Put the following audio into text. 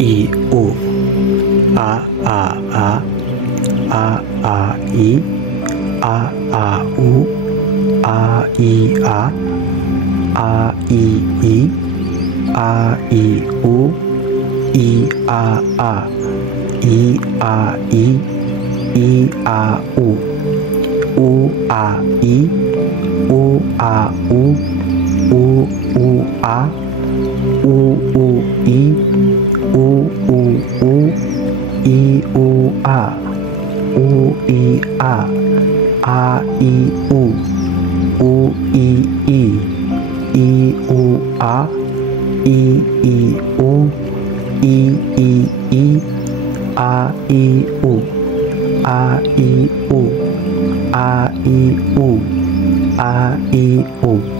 I, U. A, A, A. A, A, I. A, A, U. A, I, A. A, I, I. A, I, U. I, A, A. I, A, I. I, A, U. U, A, I. U, A, U. U, U, A. U, U, I. U, U, U. I, U, A. U, I, A. A, I, U. U, I, I. I, U, A. I, I, U. I, I, I. A, I, U. A, I, U. A, I, U. A, I, U.